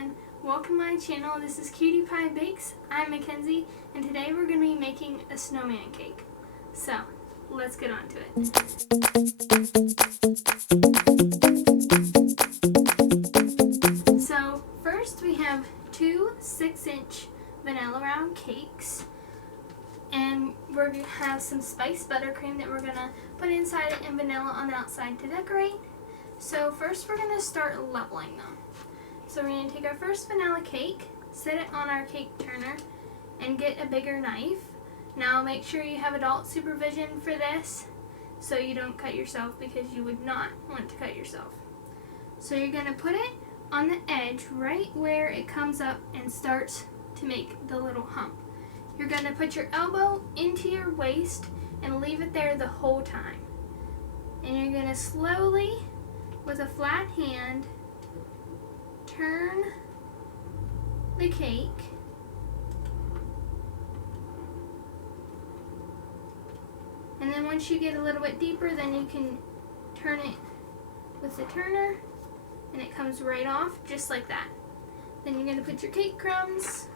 everyone, welcome to my channel. This is Cutie Pie Bakes. I'm Mackenzie, and today we're going to be making a snowman cake. So, let's get on to it. So, first we have two 6-inch vanilla round cakes, and we're going to have some spiced buttercream that we're going to put inside it and vanilla on the outside to decorate. So first we're going to start leveling them. So we're going to take our first vanilla cake, set it on our cake turner, and get a bigger knife. Now make sure you have adult supervision for this so you don't cut yourself, because you would not want to cut yourself. So you're going to put it on the edge right where it comes up and starts to make the little hump. You're going to put your elbow into your waist and leave it there the whole time. And you're going to slowly, with a flat hand, turn the cake and then once you get a little bit deeper, then you can turn it with the turner and it comes right off just like that. Then you're going to put your cake crumbs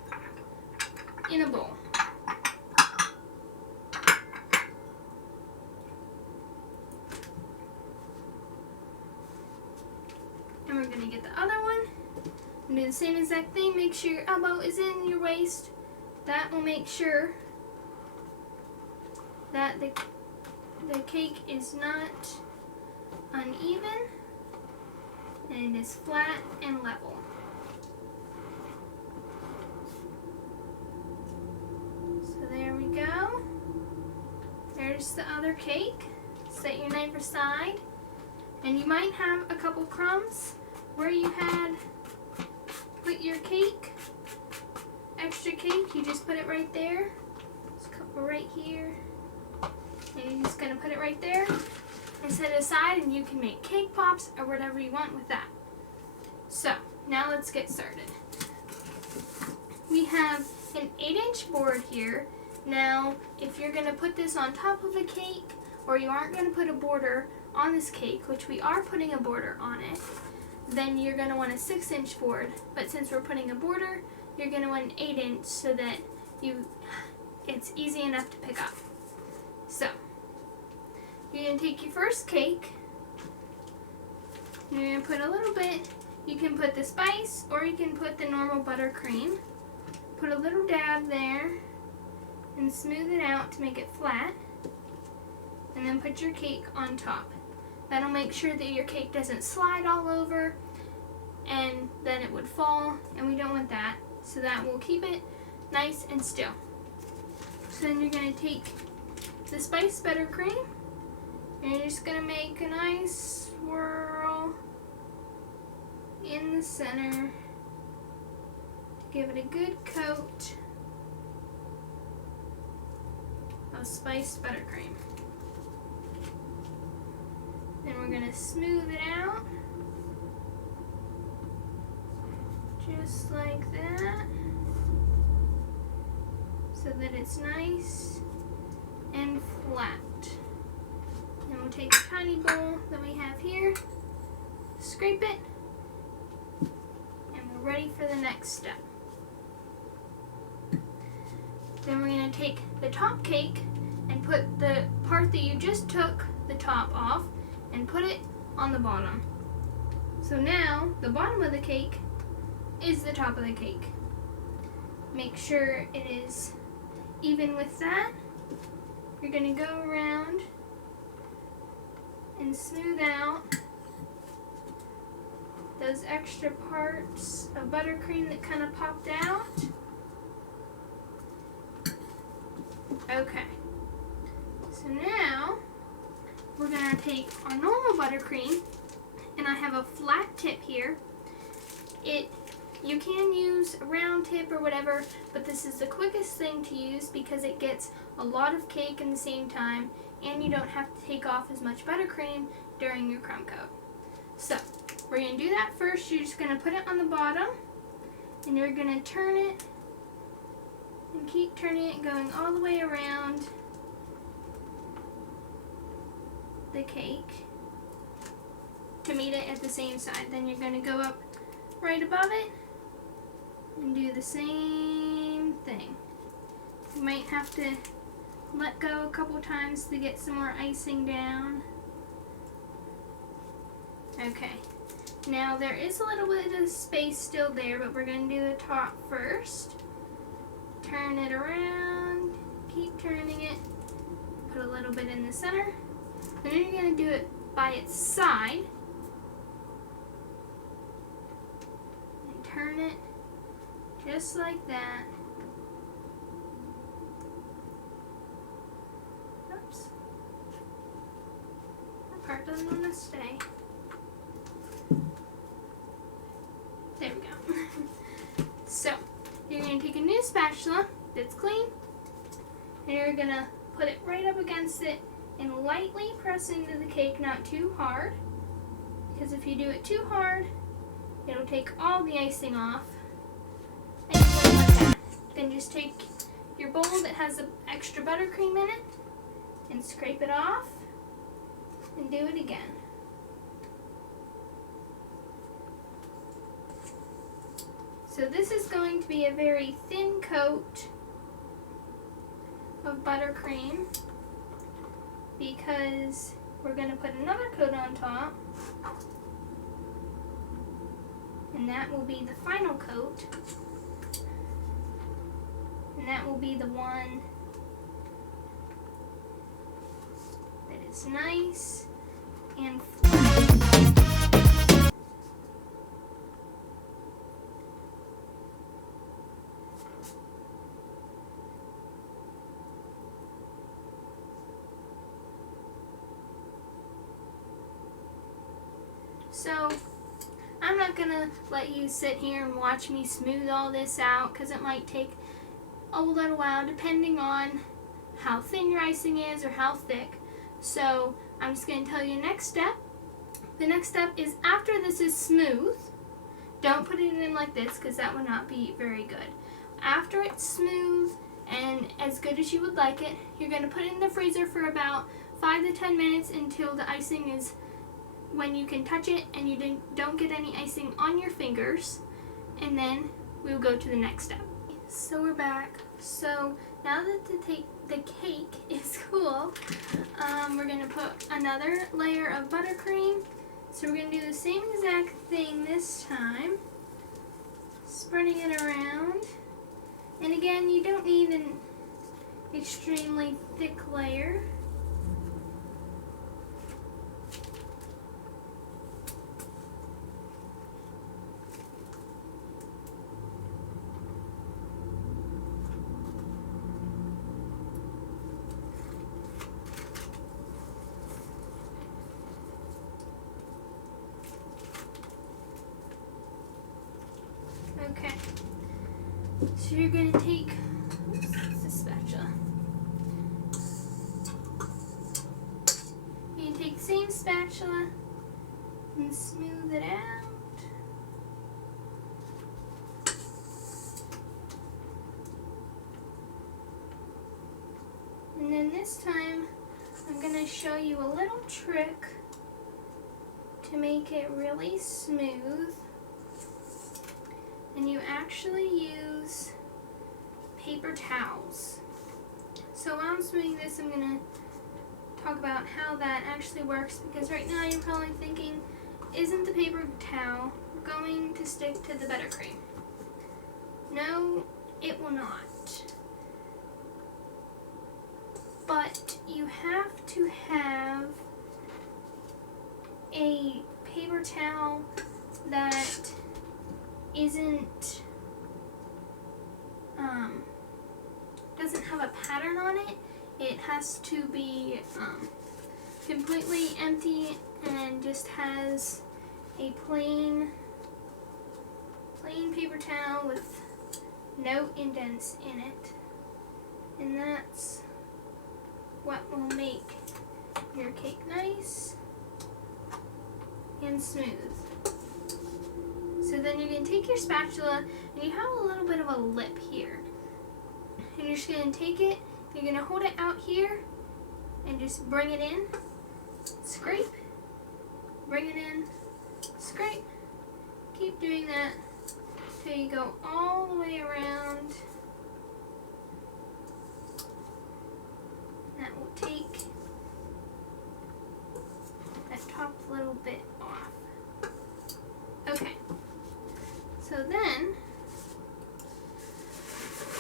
in a bowl. And we're going to get the other one and do the same exact thing. Make sure your elbow is in your waist. That will make sure that the cake is not uneven and it is flat and level. So there we go. There's the other cake. Set your knife aside. And you might have a couple crumbs where you had put your cake, extra cake, you just put it right there. There's a couple right here. And you're just going to put it right there and set it aside, and you can make cake pops or whatever you want with that. So, now let's get started. We have an 8-inch board here. Now, if you're going to put this on top of a cake, or you aren't going to put a border on this cake, which we are putting a border on it, then you're going to want a 6-inch board. But since we're putting a border, you're going to want an 8-inch so that it's easy enough to pick up. So, you're going to take your first cake, you're going to put a little bit, you can put the spice or you can put the normal buttercream. Put a little dab there and smooth it out to make it flat, and then put your cake on top. That'll make sure that your cake doesn't slide all over and then it would fall, and we don't want that. So that will keep it nice and still. So then you're going to take the spiced buttercream and you're just going to make a nice swirl in the center. Give it a good coat of spiced buttercream. Then we're going to smooth it out, just like that, so that it's nice and flat. Then we'll take a tiny bowl that we have here, scrape it, and we're ready for the next step. Then we're going to take the top cake and put the part that you just took the top off and put it on the bottom. So now the bottom of the cake is the top of the cake. Make sure it is even with that. You're going to go around and smooth out those extra parts of buttercream that kind of popped out. Okay, so now we're going to take our normal buttercream, and I have a flat tip here. You can use a round tip or whatever, but this is the quickest thing to use because it gets a lot of cake in the same time, and you don't have to take off as much buttercream during your crumb coat. So, we're going to do that first. You're just going to put it on the bottom, and you're going to turn it, and keep turning it, going all the way around the cake to meet it at the same side. Then you're going to go up right above it and do the same thing. You might have to let go a couple times to get some more icing down. Okay, now there is a little bit of space still there, but we're going to do the top first. Turn it around, keep turning it, put a little bit in the center, and then you're going to do it by its side. And turn it just like that. Oops. That part doesn't want to stay. There we go. So, you're going to take a new spatula that's clean, and you're going to put it right up against it and lightly press into the cake, not too hard, because if you do it too hard, it'll take all the icing off. And you want like that. Then just take your bowl that has the extra buttercream in it and scrape it off and do it again. So this is going to be a very thin coat of buttercream because we're going to put another coat on top, and that will be the final coat, and that will be the one that is nice and flat. So, I'm not going to let you sit here and watch me smooth all this out because it might take a little while depending on how thin your icing is or how thick. So, I'm just going to tell you the next step. The next step is after this is smooth, don't put it in like this because that would not be very good. After it's smooth and as good as you would like it, you're going to put it in the freezer for about 5 to 10 minutes until the icing is when you can touch it and you don't get any icing on your fingers, and then we'll go to the next step. So we're back. So now that the cake is cool, we're going to put another layer of buttercream. So we're going to do the same exact thing this time, spreading it around. And again, you don't need an extremely thick layer. Okay, so you're going to take the spatula. You can take the same spatula and smooth it out. And then this time, I'm going to show you a little trick to make it really smooth. And you actually use paper towels. So while I'm smoothing this, I'm going to talk about how that actually works, because right now you're probably thinking, isn't the paper towel going to stick to the buttercream? No, it will not. But you have to have a paper towel that doesn't have a pattern on it. It has to be completely empty and just has a plain paper towel with no indents in it. And that's what will make your cake nice and smooth. So then you're going to take your spatula, and you have a little bit of a lip here. And you're just going to take it, you're going to hold it out here, and just bring it in, scrape, bring it in, scrape. Keep doing that till you go all the way around. That will take that top little bit off. Okay, so then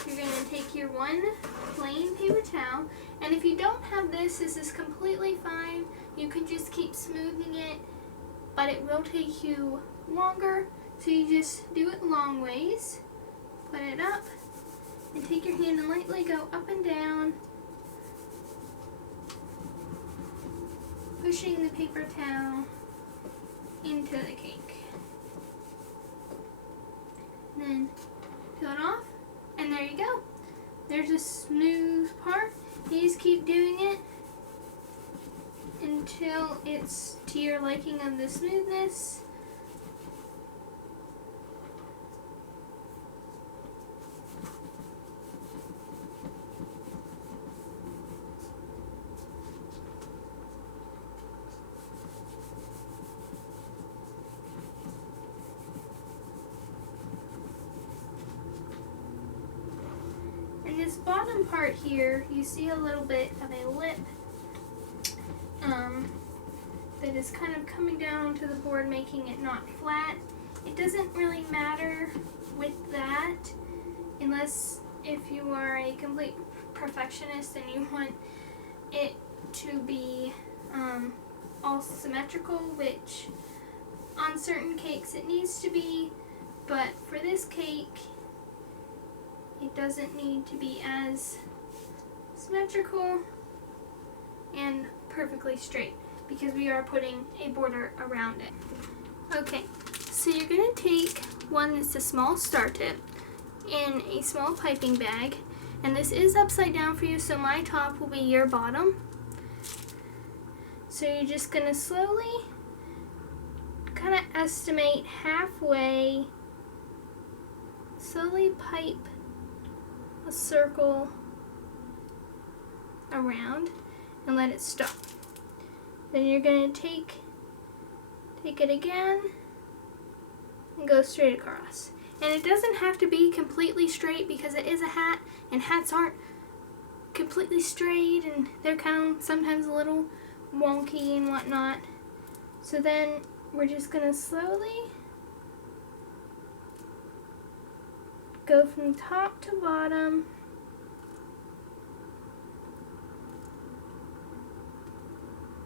you're going to take your one plain paper towel, and if you don't have this is completely fine. You can just keep smoothing it, but it will take you longer, so you just do it long ways. Put it up, and take your hand and lightly go up and down, pushing the paper towel into the cake. And then peel it off, and there you go. There's a smooth part. You just keep doing it until it's to your liking of the smoothness. And this bottom part here, you see a little bit of a lip that is kind of coming down onto the board, making it not flat. It doesn't really matter with that, unless if you are a complete perfectionist and you want it to be all symmetrical, which on certain cakes it needs to be, but for this cake it doesn't need to be as symmetrical and perfectly straight, because we are putting a border around it. Okay, so you're going to take one that's a small star tip in a small piping bag, and this is upside down for you, so my top will be your bottom. So you're just going to slowly kind of estimate halfway, slowly pipe a circle around and let it stop. Then you're going to take it again and go straight across. And it doesn't have to be completely straight, because it is a hat, and hats aren't completely straight, and they're kind of sometimes a little wonky and whatnot. So then we're just going to slowly go from top to bottom,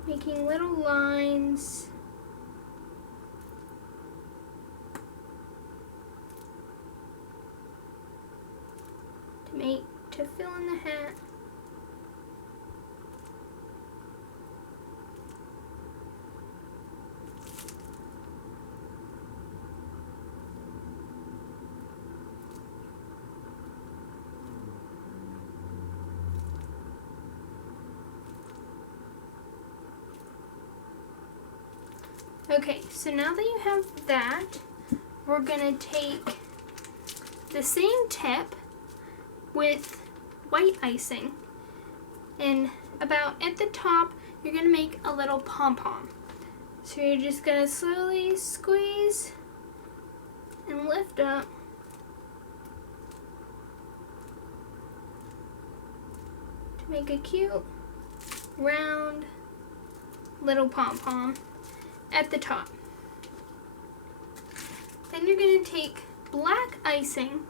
making little lines to fill in the hat. Okay, so now that you have that, we're going to take the same tip with white icing, and about at the top you're going to make a little pom-pom. So you're just going to slowly squeeze and lift up to make a cute round little pom-pom at the top. Then you're going to take black icing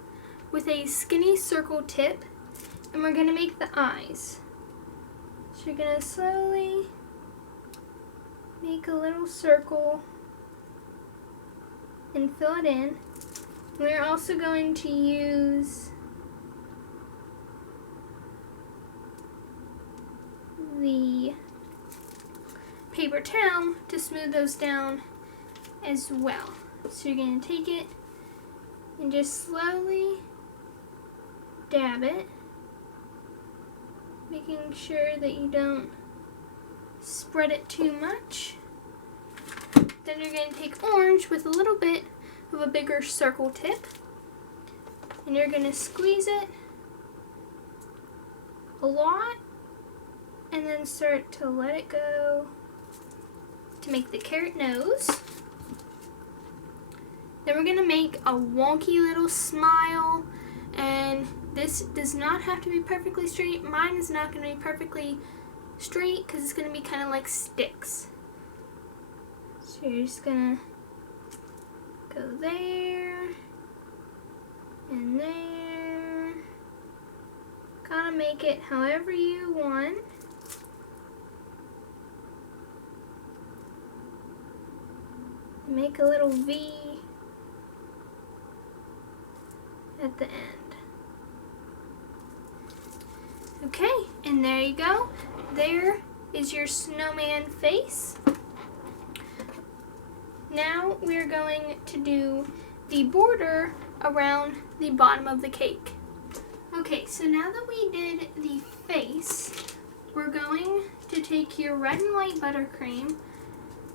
with a skinny circle tip, and we're going to make the eyes. So you're going to slowly make a little circle and fill it in. We're also going to use the paper towel to smooth those down as well. So you're going to take it and just slowly dab it, making sure that you don't spread it too much. Then you're going to take orange with a little bit of a bigger circle tip, and you're going to squeeze it a lot and then start to let it go to make the carrot nose. Then we're going to make a wonky little smile, and this does not have to be perfectly straight. Mine is not going to be perfectly straight because it's going to be kind of like sticks. So you're just going to go there and there. Kind of make it however you want. Make a little V at the end. Okay, and there you go. There is your snowman face. Now we're going to do the border around the bottom of the cake. Okay, so now that we did the face, we're going to take your red and white buttercream,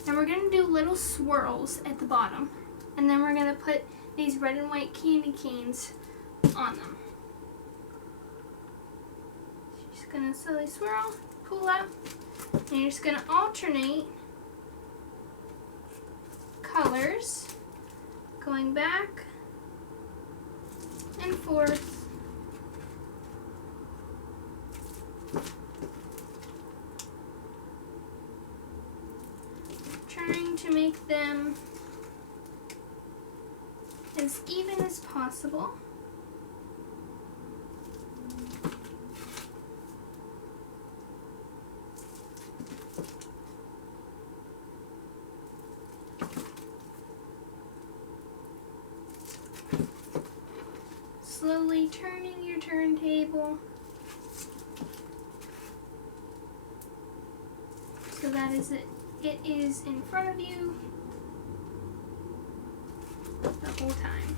and we're going to do little swirls at the bottom. And then we're going to put these red and white candy canes on them. Just going to slowly swirl, pull up, and you're just going to alternate colors, going back and forth. Trying to make them as even as possible. Slowly turning your turntable so that is it. It is in front of you the whole time.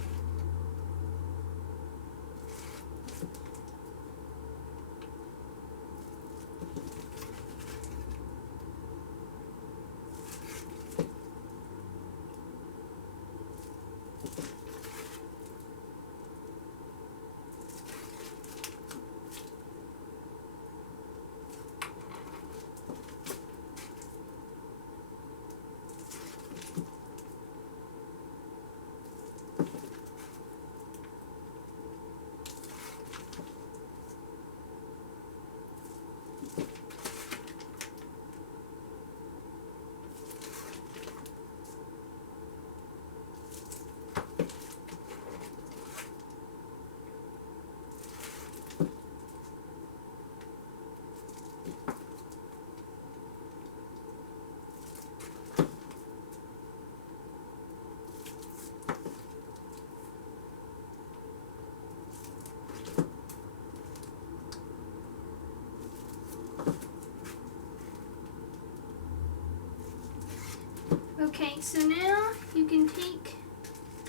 Okay, so now you can take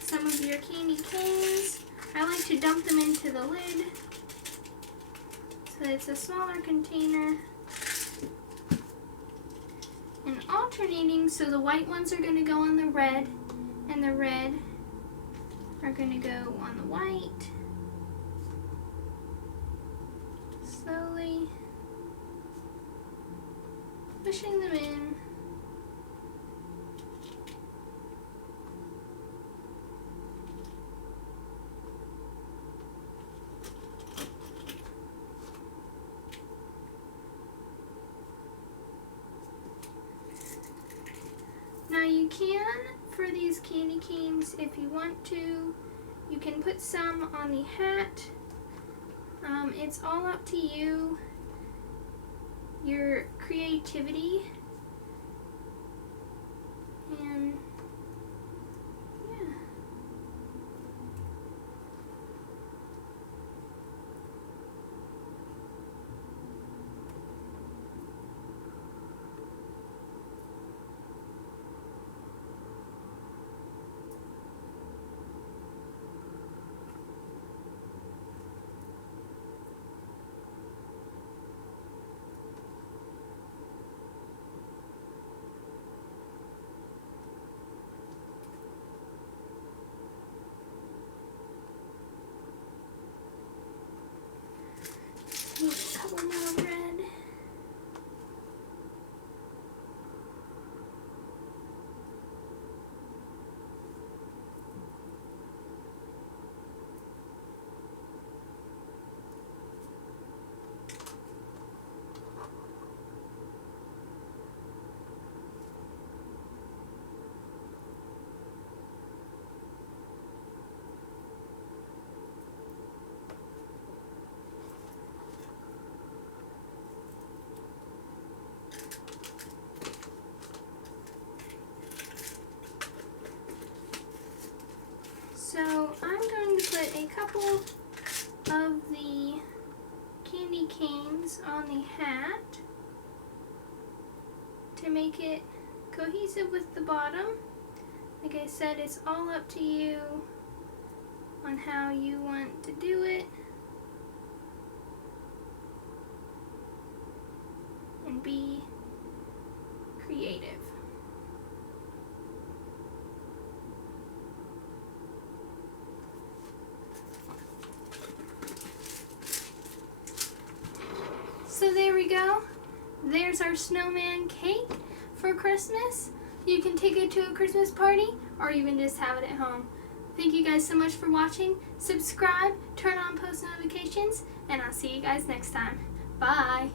some of your candy canes. I like to dump them into the lid so it's a smaller container. And alternating, so the white ones are going to go on the red, and the red are going to go on the white. Slowly pushing them in. Now you can, for these candy canes, if you want to, you can put some on the hat. It's all up to you, your creativity, and yeah. candy canes on the hat to make it cohesive with the bottom. Like I said, it's all up to you on how you want to do it. And be creative. So there we go. There's our snowman cake for Christmas. You can take it to a Christmas party or even just have it at home. Thank you guys so much for watching. Subscribe, turn on post notifications, and I'll see you guys next time. Bye.